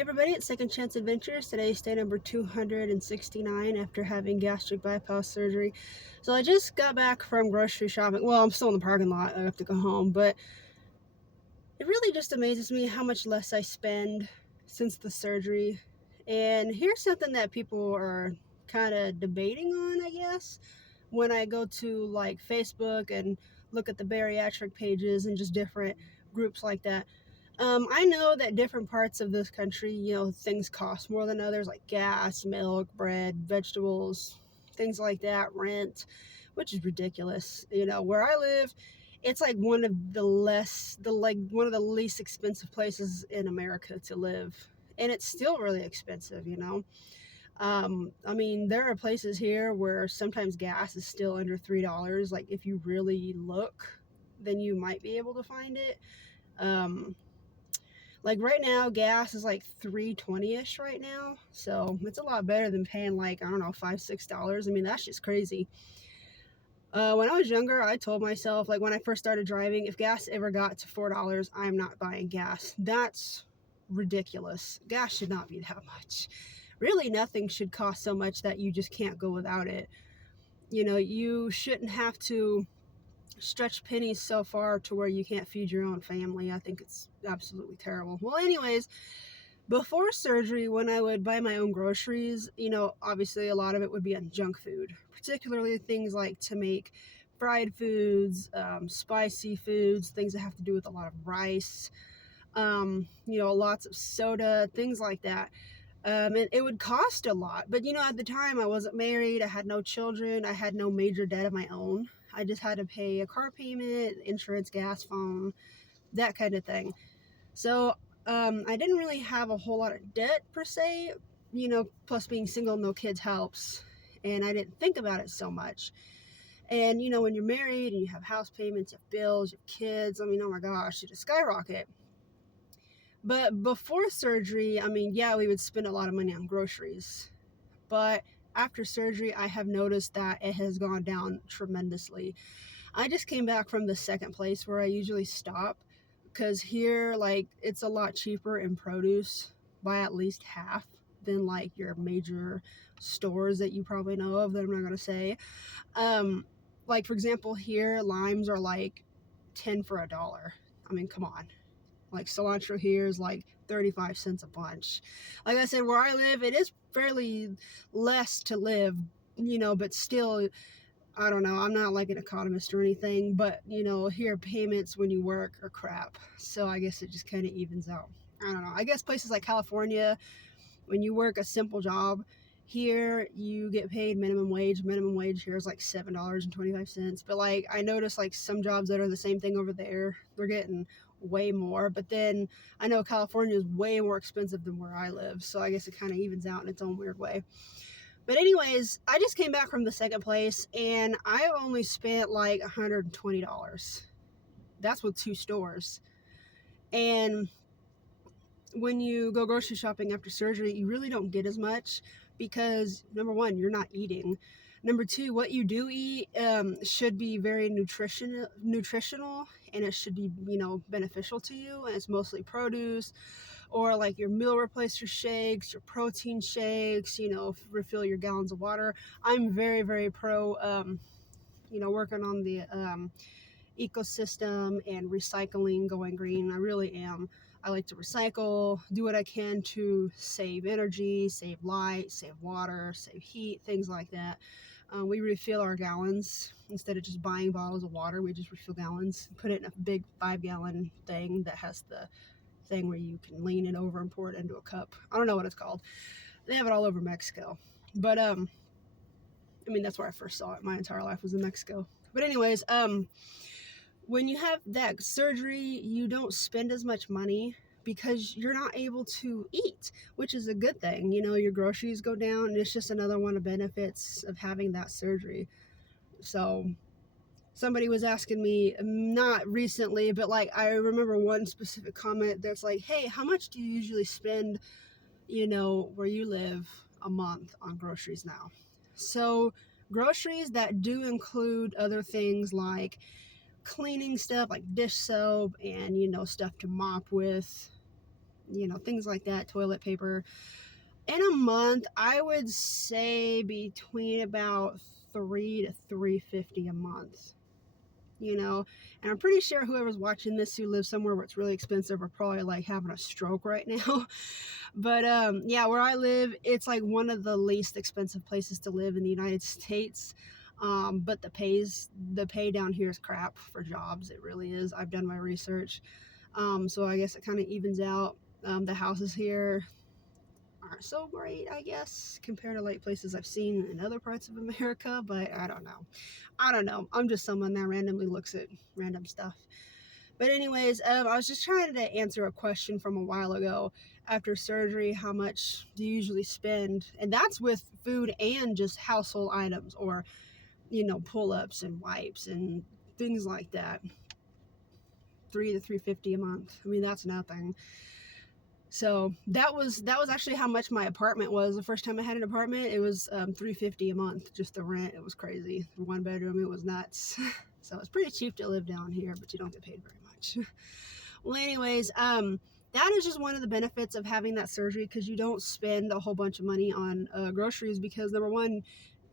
Hey everybody, it's Second Chance Adventures. Today's day number 269 after having gastric bypass surgery. So I just got back from grocery shopping. Well, I'm still in the parking lot. I have to go home, but it really just amazes me how much less I spend since the surgery. And here's something that people are kind of debating on, I guess, when I go to like Facebook and look at the bariatric pages and just different groups like that. I know that different parts of this country, things cost more than others, like gas, milk, bread, vegetables, things like that, rent, which is ridiculous. Where I live, it's like one of the least expensive places in America to live. And it's still really expensive. I mean, there are places here where sometimes gas is still under $3. Like, if you really look, then you might be able to find it. Like right now, gas is like $3.20ish right now, so it's a lot better than paying like, I don't know, $5-6. I mean, that's just crazy. When I was younger, I told myself, like when I first started driving, if gas ever got to $4, I'm not buying gas. That's ridiculous. Gas should not be that much. Really, nothing should cost so much that you just can't go without it. You shouldn't have to stretch pennies so far to where you can't feed your own family. I think it's absolutely terrible. Well, anyways, before surgery, when I would buy my own groceries, obviously a lot of it would be on junk food, particularly things like to make fried foods, spicy foods, things that have to do with a lot of rice, lots of soda, things like that. And it would cost a lot. But, at the time I wasn't married. I had no children. I had no major debt of my own. I just had to pay a car payment, insurance, gas, phone, that kind of thing. So I didn't really have a whole lot of debt per se, plus being single, no kids helps. And I didn't think about it so much. And, when you're married and you have house payments, you have bills, you have kids, I mean, oh my gosh, it just skyrocket. But before surgery, I mean, yeah, we would spend a lot of money on groceries. But after surgery, I have noticed that it has gone down tremendously. I just came back from the second place where I usually stop, because here, like, it's a lot cheaper in produce by at least half than like your major stores that you probably know of that I'm not going to say. Like, for example, here, limes are like 10 for $1. I mean, come on. Like, cilantro here is like 35 cents a bunch. Like I said, where I live, it is fairly less to live, but still, I don't know. I'm not like an economist or anything, but, here payments when you work are crap. So I guess it just kind of evens out. I don't know. I guess places like California, when you work a simple job, here you get paid minimum wage. Minimum wage here is like $7.25. But like, I notice like some jobs that are the same thing over there, they're getting way more. But then I know California is way more expensive than where I live, so I guess it kind of evens out in its own weird way. But anyways, I just came back from the second place and I only spent like $120. That's with 2 stores. And when you go grocery shopping after surgery, you really don't get as much because, number one, you're not eating. Number two, what you do eat should be very nutritional, and it should be, beneficial to you. And it's mostly produce, or like your meal replacer shakes, your protein shakes, refill your gallons of water. I'm very, very pro, working on the ecosystem and recycling, going green. I really am. I like to recycle, do what I can to save energy, save light, save water, save heat, things like that. We refill our gallons instead of just buying bottles of water. We just refill gallons, put it in a big 5-gallon thing that has the thing where you can lean it over and pour it into a cup. I don't know what it's called. They have it all over Mexico. But I mean, that's where I first saw it. My entire life was in Mexico. But anyways, when you have that surgery, you don't spend as much money because you're not able to eat, which is a good thing. Your groceries go down, and it's just another one of the benefits of having that surgery. So somebody was asking me, not recently, but like I remember one specific comment that's like, hey, how much do you usually spend, where you live a month on groceries now? So groceries that do include other things like cleaning stuff like dish soap and stuff to mop with, you know, things like that, toilet paper. In a month, I would say between about 3 to 350 a month, you know. And I'm pretty sure whoever's watching this who lives somewhere where it's really expensive are probably like having a stroke right now. But yeah, where I live, it's like one of the least expensive places to live in the United States. But the pay down here is crap for jobs. It really is. I've done my research. So I guess it kind of evens out. The houses here aren't so great, I guess, compared to like places I've seen in other parts of America, but I don't know. I don't know. I'm just someone that randomly looks at random stuff. But anyways, I was just trying to answer a question from a while ago. After surgery, how much do you usually spend? And that's with food and just household items, or, you know, pull-ups and wipes and things like that. 3 to 350 a month. I mean, that's nothing. So that was actually how much my apartment was the first time I had an apartment. It was $350 a month just the rent. It was crazy. For one bedroom, it was nuts. So it's pretty cheap to live down here, but you don't get paid very much. Well, anyways, that is just one of the benefits of having that surgery, because you don't spend a whole bunch of money on groceries, because number one,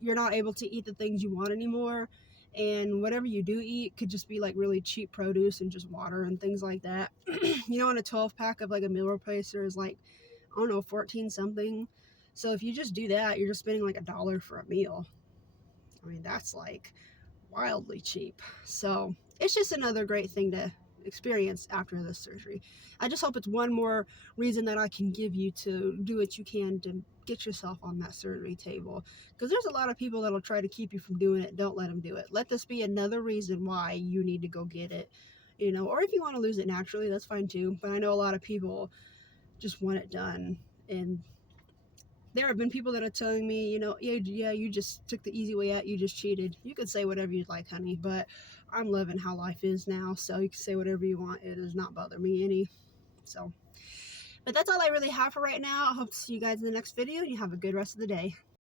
you're not able to eat the things you want anymore, and whatever you do eat could just be like really cheap produce and just water and things like that. You know, in a 12 pack of like a meal replacer is like, I don't know, 14 something. So if you just do that, you're just spending like $1 for a meal. I mean, that's like wildly cheap. So it's just another great thing to experience after this surgery. I just hope it's one more reason that I can give you to do what you can to get yourself on that surgery table, because there's a lot of people that'll try to keep you from doing it. Don't let them do it. Let this be another reason why you need to go get it, you know. Or if you want to lose it naturally, that's fine too, but I know a lot of people just want it done. And there have been people that are telling me, you know, yeah, you just took the easy way out, you just cheated. You could say whatever you'd like, honey, but I'm loving how life is now, so you can say whatever you want. It does not bother me any. So, but that's all I really have for right now. I hope to see you guys in the next video, and you have a good rest of the day.